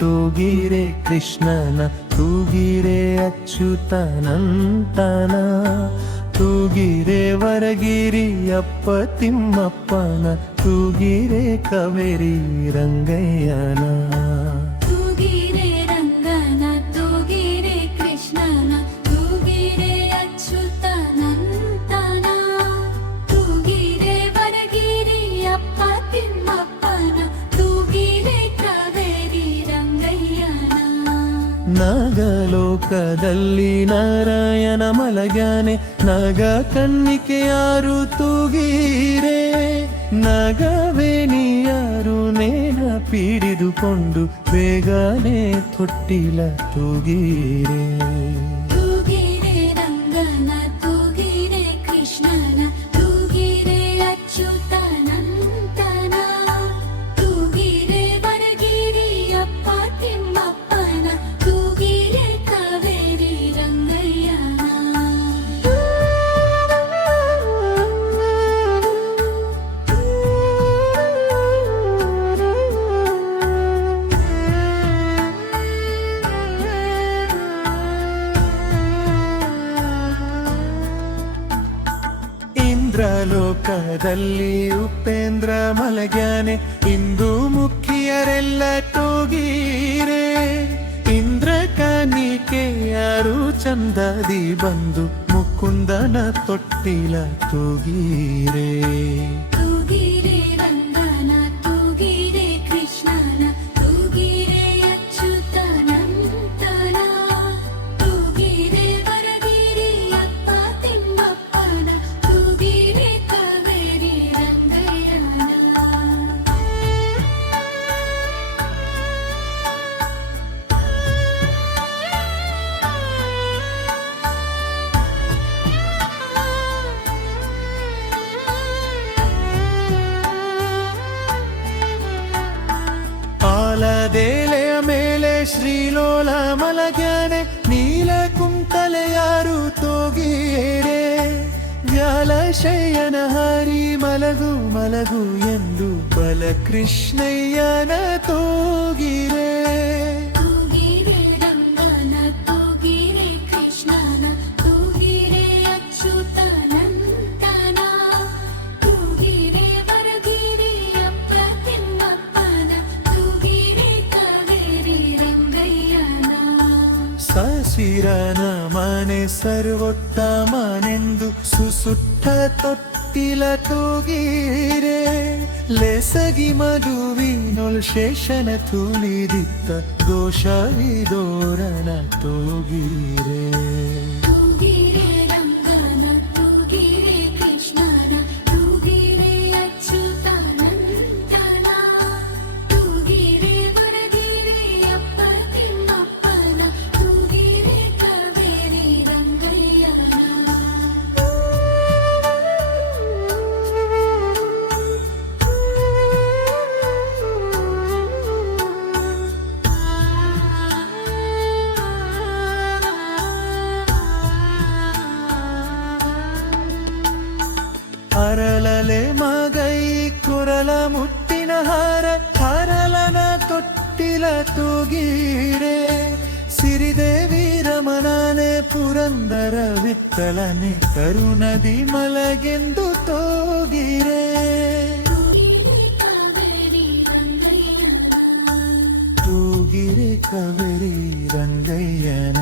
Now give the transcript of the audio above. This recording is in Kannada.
ತೂಗಿರೆ ಕೃಷ್ಣನ ತೂಗಿರೆ ಅಚ್ಯುತನಂತನ ತೂಗಿರೆ ವರಗಿರಿ ಅಪ್ಪ ತಿಮ್ಮಪ್ಪನ ತೂಗಿರೆ ಕವೇರಿ ರಂಗಯ್ಯನ ತೂಗಿರೆ ರಂಗನ ತೂಗಿರೆ ಕೃಷ್ಣನ ತೂಗಿರೆ ಅಚ್ಯುತನಂತನ ತೂಗಿರೆ ವರಗಿರಿ ಅಪ್ಪ ತಿಮ್ಮಪ್ಪನ ತೂಗಿರೆ ಕವೇರಿ ರಂಗಯ್ಯನ ನಾಗಲೋಕದಲ್ಲಿ ನಾರಾಯಣ ಮಲಗ್ಯಾನೆ ನಾಗ ಕಣ್ಣಿಕೆ ಯಾರು ತೂಗಿರೆ ನಾಗವೇಣಿಯಾರು ನೇನ ಪೀಡಿದುಕೊಂಡು ಬೇಗನೆ ತೊಟ್ಟಿಲ ತೂಗಿರೆ ತೂಗಿರೆ ರಂಗನ ತೂಗಿರೆ ಕೃಷ್ಣನ ತೂಗಿರೆ ಅಚ್ಯುತನಂತನ ತೂಗಿರೆ ವರಗಿರಿ ಅಪ್ಪ ತಿಮ್ಮಪ್ಪನ ತೂಗಿರೆ ಕವೇರಿ ರಂಗಯ್ಯನ ಇಂದ್ರಲೋಕದಲ್ಲಿ ಉಪೇಂದ್ರ ಮಲಗ್ಯಾನೆ ಇಂದು ಮುಖಿಯರೆಲ್ಲ ತೂಗಿರೆ ಇಂದ್ರ ಕನಿಕೆ ಯಾರು ಚಂದದಿ ಬಂದು ಮುಕುಂದನ ತೊಟ್ಟಿಲ ತೂಗಿರೆ ತೂಗಿರೆ ರಂಗನ ತೂಗಿರೆ ಕೃಷ್ಣನ ತೂಗಿರೆ ಅಚ್ಯುತನಂತನ ತೂಗಿರೆ ವರಗಿರಿ ಅಪ್ಪ ತಿಮ್ಮಪ್ಪನ ತೂಗಿರೆ ಕವೇರಿ ರಂಗಯ್ಯನ ಆಲದೇಲೆಯ ಮೇಲೆ ಶ್ರೀಲೋಲ ಮಲಗ್ಯಾನೆ ನೀಲ ಕುಂತಲೆ ಯಾರು ತೂಗಿರೆ ವ್ಯಾಲಶಯನ ಹರಿ ಮಲಗು ಮಲಗು ಎಂದು ಬಲಕೃಷ್ಣಯ್ಯನ ತೂಗಿರೆ ತೂಗಿರೆ ರಂಗನ ತೂಗಿರೆ ಕೃಷ್ಣನ ತೂಗಿರೆ ಅಚ್ಯುತನಂತನ ತೂಗಿರೆ ವರಗಿರಿ ಅಪ್ಪ ತಿಮ್ಮಪ್ಪನ ತೂಗಿರೆ ಕವೇರಿ ರಂಗಯ್ಯನ ಸಸಿರನ ಮನೆ ಸರ್ವೋತ್ತಮನೆಂದು ಸುಸುಟ್ಟ ತೊಟ್ಟಿಲ ತೂಗಿರೆ ಲೆಸಗಿ ಮಧುವಿನೊಳ್ ಶೇಷನ ತುಳಿದಿತ್ತ ದೋಷವಿದೋರಣ ತೂಗಿರೆ ತೂಗಿರೆ ರಂಗನ ತೂಗಿರೆ ಕೃಷ್ಣನ ತೂಗಿರೆ ಅಚ್ಯುತನಂತನ ತೂಗಿರೆ ವರಗಿರಿ ಅಪ್ಪ ತಿಮ್ಮಪ್ಪನ ತೂಗಿರೆ ಕವೇರಿ ರಂಗಯ್ಯನ ಅರಳಲೆ ಮಗೈ ಕುರಲ ಮುಟ್ಟಿನ ಹಾರ ಹರಳನ ತೊಟ್ಟಿಲ ತೂಗಿರೆ ಸಿರಿದೇವಿ ರಮಣನೆ ಪುರಂದರ ವಿಠಲನೆ ಕರುಣದಿ ಮಲಗೆಂದು ತೂಗಿರೆ ತೂಗಿರೆ ಕವೇರಿ ರಂಗಯ್ಯನ ತೂಗಿರೆ ಕವೇರಿ ರಂಗಯ್ಯನ